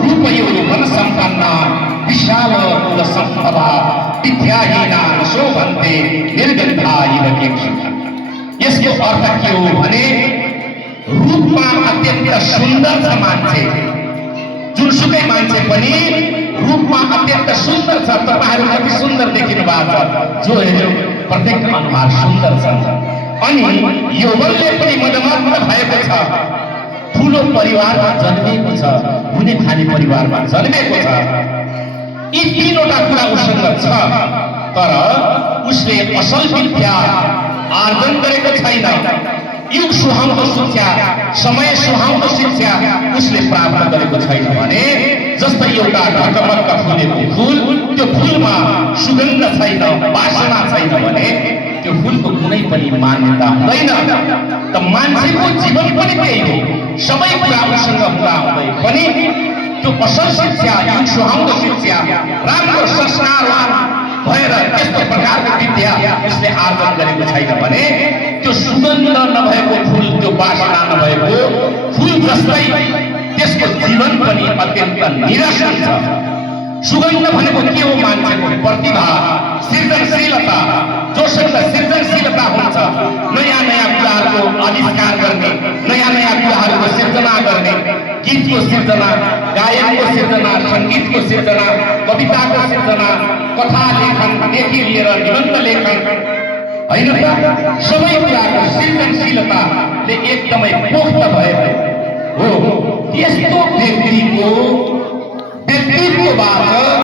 रूप यौवन सम्पन्न विशाल कुल सम्पदा विद्याहीना शोभन्ते निर्गन्धा इव केक्षुता। यसको अर्थ के हो भने रूपमा अत्यन्त सुन्दर छ मान्छे, जुनसुकै मान्छे पनि रूपमा अत्यन्त सुन्दर छ। तपाईहरु कति सुन्दर देखिनु भएको छ, जो हेर्यो प्रत्येक अनुहार सुन्दर छ। अनि यौवनले पनि मदमस्त भएको छ, ठूलो परिवारमा जन्मेको छ, हुने खाने परिवारमा जन्मेको छ। यी तीनवटा कुरा उसँग छ, तर उसले असल विद्या आर्जन गरेको छैन। युग सुहाउँदो शिक्षा, समय सुहाउँदो शिक्षा उसले प्राप्त गरेको छैन भने जस्तै एउटा ढकमक्क फुलेको फूल, त्यो फूलमा सुगन्ध छैन, वासना छैन भने त्यो फूलको कुनै पनि मान्यता हुँदैन। त मान्छेको जीवन पनि त्यही हो, सबै कुरा उसँग पुरा हुँदै पनि त्यो असल शिक्षा, युग सुहाउँदो शिक्षा, राम्रो संस्कारवान भएर त्यस्तो प्रकारको विद्या उसले आर्जन गरेको छैन भने त्यो सुगन्ध नभएको फूल, त्यो वासना नभएको फूल जस्तै त्यसको जीवन पनि अत्यन्त निराश हुन्छ। सुगन्ध भनेको के हो? मान्छेको प्रतिभा, सृजनशीलता, जोसँग सृजनशीलता हुन्छ, नयाँ नयाँ कुराहरूको आविष्कार गर्ने, नयाँ नयाँ कुराहरूको सिर्जना गर्ने, गीतको सिर्जना, गायनको सिर्जना, सङ्गीतको सिर्जना, कविताको सिर्जना, कथा लेखनदेखि लिएर निबन्ध लेखन, होइन त सबै कुराको सृजनशीलताले एकदमै पोख्त भएको हो। यस्तो व्यक्तित्वबाट